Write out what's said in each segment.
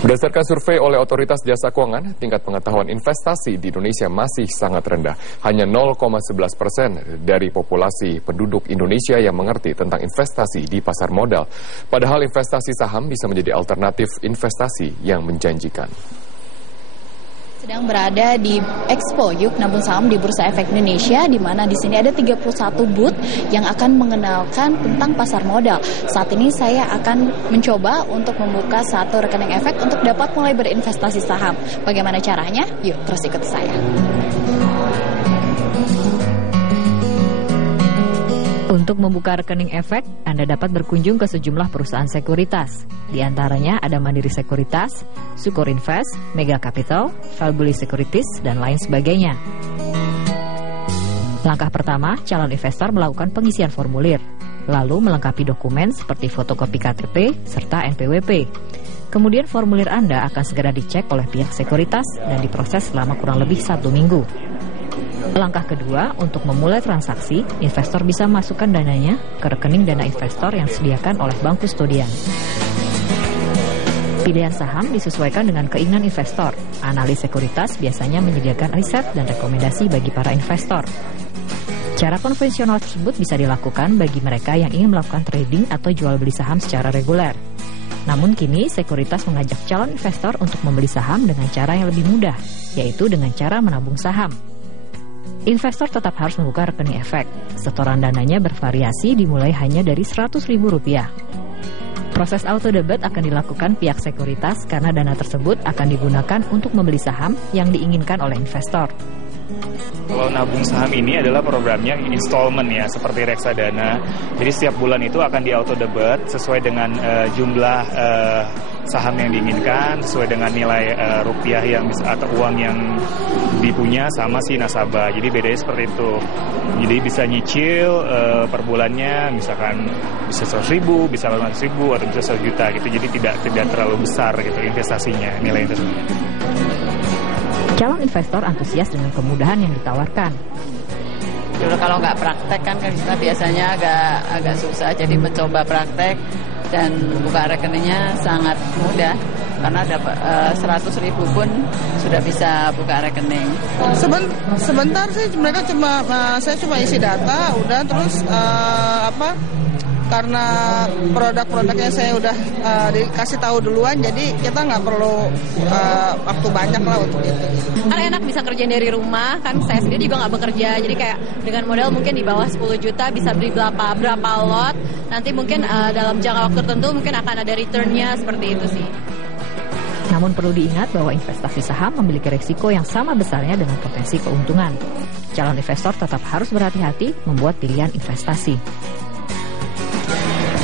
Berdasarkan survei oleh Otoritas Jasa Keuangan, tingkat pengetahuan investasi di Indonesia masih sangat rendah. Hanya 0,11% dari populasi penduduk Indonesia yang mengerti tentang investasi di pasar modal. Padahal investasi saham bisa menjadi alternatif investasi yang menjanjikan. Sedang berada di Expo Yuk Nabung Saham di Bursa Efek Indonesia, di mana di sini ada 31 booth yang akan mengenalkan tentang pasar modal. Saat ini saya akan mencoba untuk membuka satu rekening efek untuk dapat mulai berinvestasi saham. Bagaimana caranya? Yuk, terus ikuti saya. Untuk membuka rekening efek, Anda dapat berkunjung ke sejumlah perusahaan sekuritas. Di antaranya ada Mandiri Sekuritas, Sukor Invest, Mega Capital, Valbuli Securities, dan lain sebagainya. Langkah pertama, calon investor melakukan pengisian formulir, lalu melengkapi dokumen seperti fotokopi KTP serta NPWP. Kemudian formulir Anda akan segera dicek oleh pihak sekuritas dan diproses selama kurang lebih 1 minggu. Langkah kedua, untuk memulai transaksi, investor bisa masukkan dananya ke rekening dana investor yang disediakan oleh bank kustodian. Pilihan saham disesuaikan dengan keinginan investor. Analis sekuritas biasanya menyediakan riset dan rekomendasi bagi para investor. Cara konvensional tersebut bisa dilakukan bagi mereka yang ingin melakukan trading atau jual beli saham secara reguler. Namun kini sekuritas mengajak calon investor untuk membeli saham dengan cara yang lebih mudah, yaitu dengan cara menabung saham. Investor tetap harus membuka rekening efek. Setoran dananya bervariasi dimulai hanya dari Rp100.000. Proses auto debit akan dilakukan pihak sekuritas karena dana tersebut akan digunakan untuk membeli saham yang diinginkan oleh investor. Kalau nabung saham ini adalah programnya installment ya, seperti reksadana. Jadi setiap bulan itu akan di auto debit sesuai dengan jumlah saham yang diinginkan, sesuai dengan nilai rupiah yang bisa, atau uang yang dipunya sama si nasabah. Jadi bedanya seperti itu. Jadi bisa nyicil per bulannya, misalkan bisa 100.000, bisa 500.000 atau bisa 1 juta gitu. Jadi tidak terlalu besar gitu investasinya, nilai investasinya. Calon investor antusias dengan kemudahan yang ditawarkan. Dulu kalau nggak praktek kan kita biasanya agak susah, jadi mencoba praktek dan buka rekeningnya sangat mudah karena dapat 100.000 pun sudah bisa buka rekening. Sebentar sih, saya cuma isi data, udah terus karena produk-produknya saya udah dikasih tahu duluan, jadi kita nggak perlu waktu banyak lah untuk itu. Karena enak bisa kerjain dari rumah, kan saya sendiri juga nggak bekerja, jadi kayak dengan modal mungkin di bawah 10 juta bisa beli berapa lot, nanti mungkin dalam jangka waktu tertentu mungkin akan ada returnnya, seperti itu sih. Namun perlu diingat bahwa investasi saham memiliki risiko yang sama besarnya dengan potensi keuntungan. Calon investor tetap harus berhati-hati membuat pilihan investasi.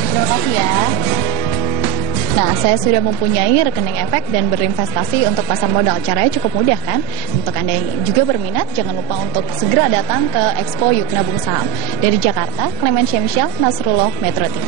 Terima kasih ya. Nah, saya sudah mempunyai rekening efek dan berinvestasi untuk pasar modal. Caranya cukup mudah kan? Untuk Anda yang juga berminat, jangan lupa untuk segera datang ke Expo Yuk Nabung Saham. Dari Jakarta, Clement Syemsyah, Nasrullah, Metro TV.